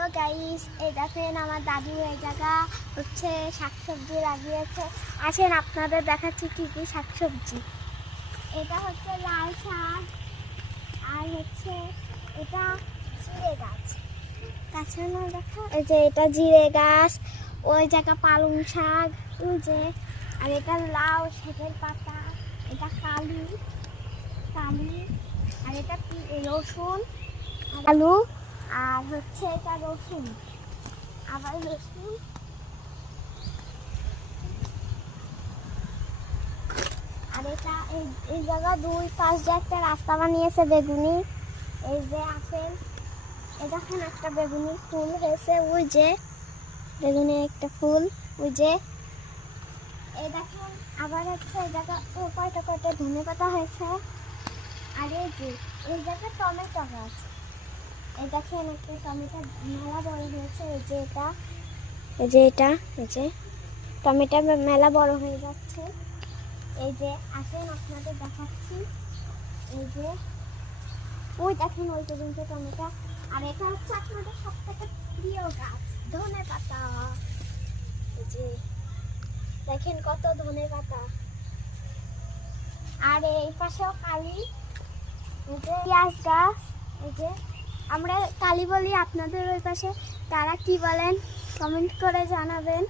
Hello guys, এই দেখেন আমার দাদু এই জায়গা হচ্ছে শাকসবজি লাগিয়েছে। আসেন আপনাদের দেখাচ্ছি কি কি শাকসবজি। এটা হচ্ছে লাল শাক, আর হচ্ছে এটা জিরে গাছ। গাছের নাম দেখা, এই যে এটা জিরে গাছ, ওই জায়গা পালং শাক, ওই যে, আর এটা লাউ শাকের পাতা, এটা কালি, আর এটা রসুন, আলু, আর হচ্ছে এটা রসুন, আবার রসুন, আর এটা এই জায়গা দুই পাশ দিয়ে একটা রাস্তা বানিয়েছে বেগুনি। এই যে আসেন, এই দেখেন একটা বেগুনি ফুল হয়েছে, ওই যে বেগুনি একটা ফুল, ওই যে এই দেখেন। আবার হচ্ছে এই জায়গা কয়টা কয়টা ধনে পাতা হয়েছে। আর এই যে এই জায়গায় টমেটো গাছ, এই দেখেন একটা টমেটো মেলা বড় হয়েছে। এই যে এটা, এই যে এটা, এই যে টমেটো মেলা বড় হয়ে যাচ্ছে। এই যে আসেন আপনাদের দেখাচ্ছি, এই যে ওই দেখেন ওই পর্যন্ত টমেটো। আর এটা হচ্ছে আপনাদের সব থেকে প্রিয় গাছ, ধনে পাতা। এই যে দেখেন কত ধনে পাতা। আর এই পাশেও কালি, এই যে পেঁয়াজ গাছ। এই যে আমরা কালি বলি, আপনাদের ওই পাশে তারা কি বলেন কমেন্ট করে জানাবেন।